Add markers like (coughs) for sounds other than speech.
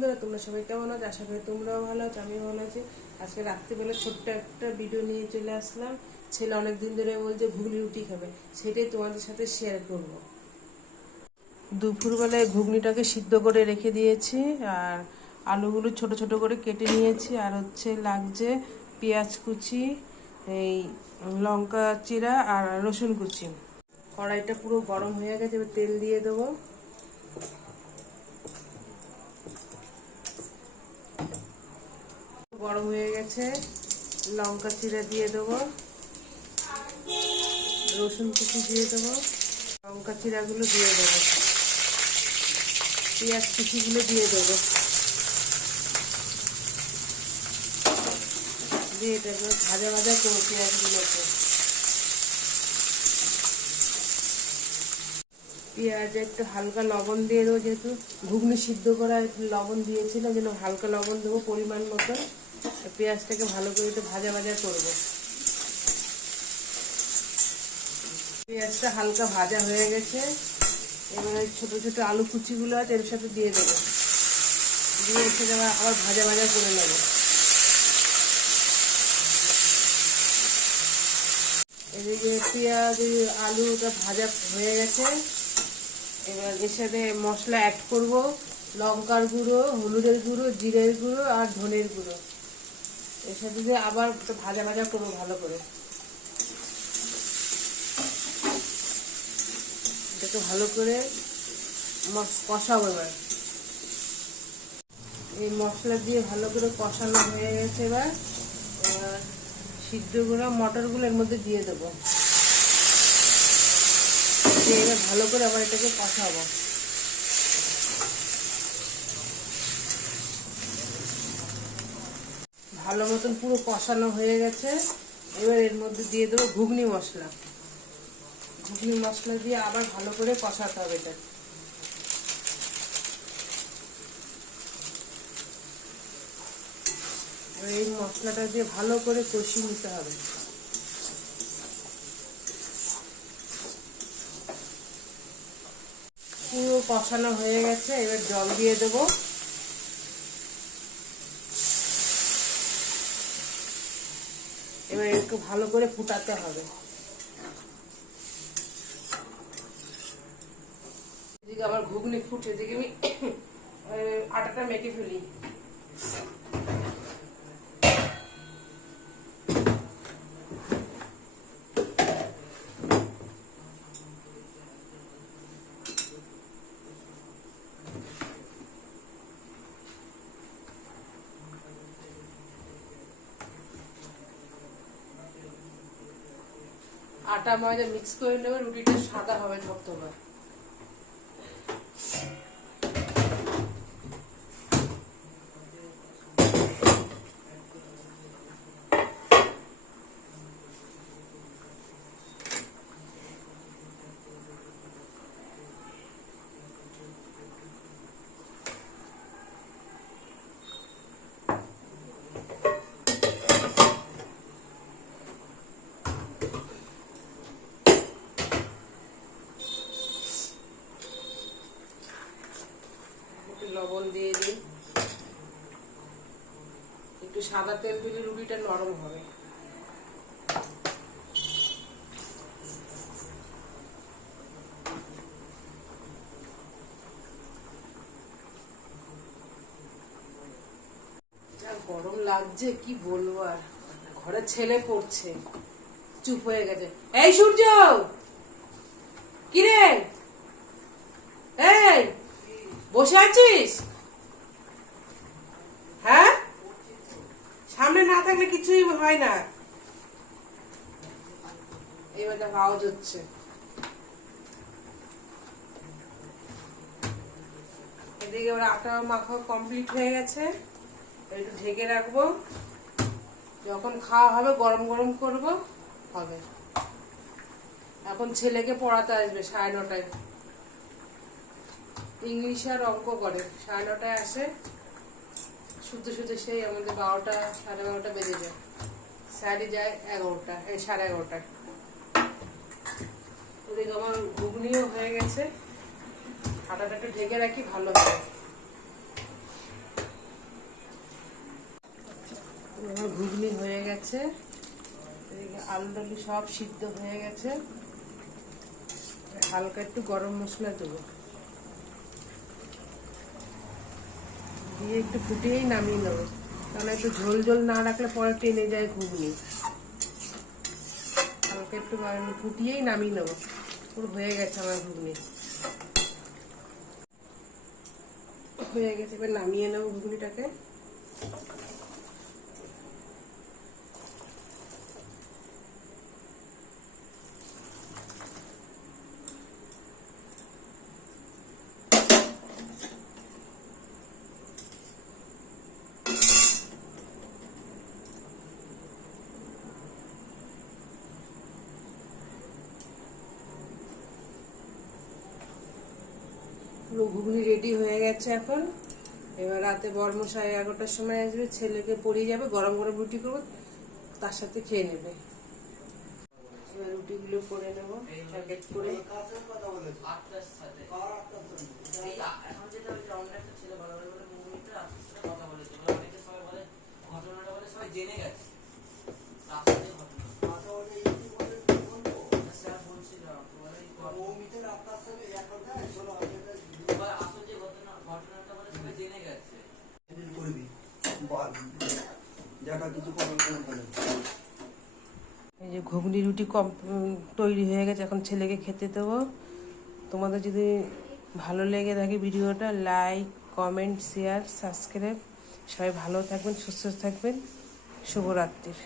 বন্ধুরা তোমরা সবাই কেমন আছো? আশা করি তোমরাও ভালো আছো, আমিও ভালো আছি। আজকে রাত্রিবেলা ছোট্ট একটা ভিডিও নিয়ে চলে আসলাম। ছেলে অনেক দিন ধরে বলছে ঘুগনি রুটি খাবে। সেটাই তোমাদের সাথে শেয়ার করব। দুপুরবেলায় ঘুগনিটাকে সিদ্ধ করে রেখে দিয়েছি, আর আলুগুলো ছোট ছোট করে কেটে নিয়েছি। আর হচ্ছে লাগছে পেঁয়াজ কুচি, এই লঙ্কা চিরা আর রসুন কুচি। কড়াইটা পুরো গরম হয়ে গেছে, এবার তেল দিয়ে দেবো। গরম হয়ে গেছে। লঙ্কা চিরা দিয়ে দেবো। রসুন কুচি দিয়ে দেবো। লঙ্কা চিরাগুলো দিয়ে দেবো। পেঁয়াজ কুচিগুলো দিয়ে দেবো। দিয়ে এটাকে ভাজা ভাজা করব পেঁয়াজগুলোকে। পেঁয়াজ একটু হালকা লবণ দিয়ে দেবো যেহেতু ঘুগনি সিদ্ধ করা লবণ দিয়েছিলাম, যেন হালকা লবণ দেবো পরিমাণ মতো পেঁয়াজটাকে ভালো করে একটু ভাজা ভাজা করব। পেঁয়াজটা হালকা ভাজা হয়ে গেছে। এবারে ছোট ছোট আলু কুচিগুলো আছে, এর সাথে দিয়ে দেবো। দিয়ে সেটা আবার ভাজা ভাজা করে নেব। এদিকে পেঁয়াজ আলুটা ভাজা হয়ে গেছে। এবার এর সাথে মশলা অ্যাড করব। লঙ্কার গুঁড়ো, হলুদের গুঁড়ো, জিরের গুঁড়ো আর ধনের গুঁড়ো। এর দিয়ে আবার ভাজা ভাজা করব ভালো করে। এটাকে ভালো করে কষাবো এবার। এই মশলা দিয়ে ভালো করে কষানো হয়ে গেছে এবার। সিদ্ধগুলো মটরগুলো এর মধ্যে দিয়ে দেবো। দিয়ে এবার ভালো করে আবার এটাকে কষাবো। ভালো মতন পুরো কষানো হয়ে গেছে। এবার এর মধ্যে দিয়ে দেবো ঘুগনি মশলা। ঘুগনি মশলা দিয়ে আবার ভালো করে কষাতে হবে এটা। এই মশলাটা দিয়ে ভালো করে কষিয়ে নিতে হবে। পুরো কষানো হয়ে গেছে। এবার জল দিয়ে দেব। এবার একটু ভালো করে ফুটাতে হবে। এদিকে আমার ঘুগনি ফুটে, এদিকে আমি (coughs) আটাটা মেখে ফেলি। আটা ময়দা মিক্স করে নেবে রুটিটা সাদা হবে ধবধবা একটু লবণ দিয়ে দিই একটু সাদা তেল দিলে রুটিটা নরম হবে। গরম লাগছে, কি বলব আর? ঘরে ছেলে পড়ছে চুপ হয়ে গেছে। এই সূর্য! কিরে? এই! বসে আছিস? হ্যাঁ? সামনে না থাকলে কিছুই হয় না। এবার দেখো আওয়াজ হচ্ছে। এদিকে এবার আটা মাখা কমপ্লিট হয়ে গেছে। একটু ঢেকে রাখব। যখন খাওয়া হবে, গরম গরম করব, হবে। এখন ছেলেকে পড়াতে আসবে সাড়ে নটায়। ইংলিশ আর অঙ্ক করে। সাড়ে নটায় আসে শুদ্ধ শুদ্ধ সেই আমাদের বারোটা, সাড়ে বারোটা বেজে যায়। স্যারই যায় এগারোটা এই সাড়ে এগারোটায়। ওদিকে আমার ঘুগনিও হয়ে গেছে। হাঁটাটা একটু ঢেকে রাখি, ভালো হয়। আমার ঘুগনি হয়ে গেছে। আলু টালু সব সিদ্ধ হয়ে গেছে। হালকা একটু গরম মশলা দেবো। দিয়ে একটু ফুটিয়েই নামিয়ে নেব। তাহলে একটু ঝোল ঝোল না রাখলে পরে টেনে যায় ঘুগনি। হালকা একটু ফুটিয়েই নামিয়ে নেব। পুরো হয়ে গেছে আমার ঘুগনি। হয়ে গেছে, এবার নামিয়ে নেব ঘুগনিটাকে। ঘুগনি রেডি হয়ে গেছে এখন এবার রাতে বর্মশাই এগারোটার সময় আসবে ছেলেকে পড়িয়ে যাবে গরম গরম রুটি করব তার সাথে খেয়ে নেবে এবার রুটিগুলো করে নেব প্যাকেট করে আটটার সাথে এই আ- এখন যেটা হয়েছে অন্য একটা ছেলে ভালো ভালো বলে মুভিটা আপনার সাথে কথা বলেছে বলে অনেকে সবাই বলে ঘটনাটা বলে সবাই জেনে গেছে রাস্তাতে ঘটনা স্যার বলছিল বলে এই ঘটনা- বলে আসল যে ঘটনা ঘটনাটা বলে সবাই জেনে গেছে করবি বল দেখা কিছু করার কোনো কারণ নেই। এই যে ঘুগনি রুটি কম তৈরি হয়ে গেছে, এখন ছেলেকে খেতে দেবো। তোমাদের যদি ভালো লেগে থাকে ভিডিওটা লাইক কমেন্ট শেয়ার সাবস্ক্রাইব সবাই ভালো থাকবেন, সুস্থ থাকবেন। শুভরাত্রির।